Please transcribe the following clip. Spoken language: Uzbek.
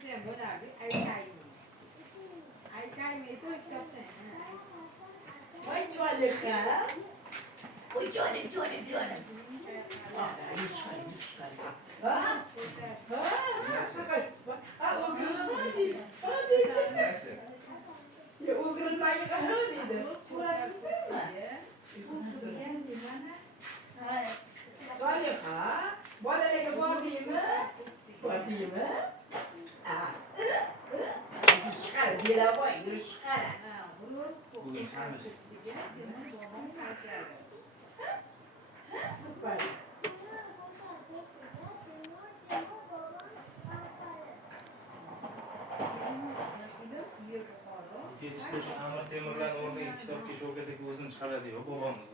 Sen bo'lardi, aytaymi? Aytaymi, to'yibsan. Voy jonim. Voy jonim. Ha? Ha, o'girilmaydi. Ya o'girilmaydi, ha dedi. Ko'rasizmi? Soliha, bolalarga bordingmi? Bordingmi? Yurish chiqar, Delavoy, yurish chiqar. Bugun shanba. Ketishda o'sha Amir Temurlarning o'rniga kitobga shu o'zini chiqaradi-yu, bobomiz.